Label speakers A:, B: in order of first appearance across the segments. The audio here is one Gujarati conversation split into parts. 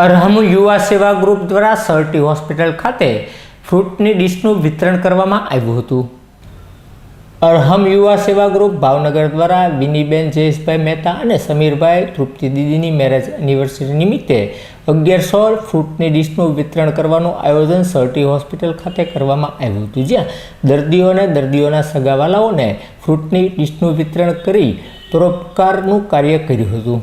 A: અરહમ યુવા સેવા ગ્રુપ દ્વારા સરટી હોસ્પિટલ ખાતે ફ્રૂટની ડીશનું વિતરણ કરવામાં આવ્યું હતું. અરહમ યુવા સેવા ગ્રુપ ભાવનગર દ્વારા વિનીબેન, જયેશભાઈ મહેતા અને સમીરભાઈ તૃપ્તિ દીદીની મેરેજ એનિવર્સરી નિમિત્તે અગિયારસો ફ્રૂટની ડીશનું વિતરણ કરવાનું આયોજન સરટી હોસ્પિટલ ખાતે કરવામાં આવ્યું હતું. જ્યાં દર્દીઓને દર્દીઓના સગાવાલાઓને ફ્રૂટની ડીશનું વિતરણ કરી પરોપકારનું કાર્ય કર્યું હતું.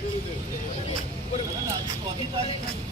B: これは何ですか?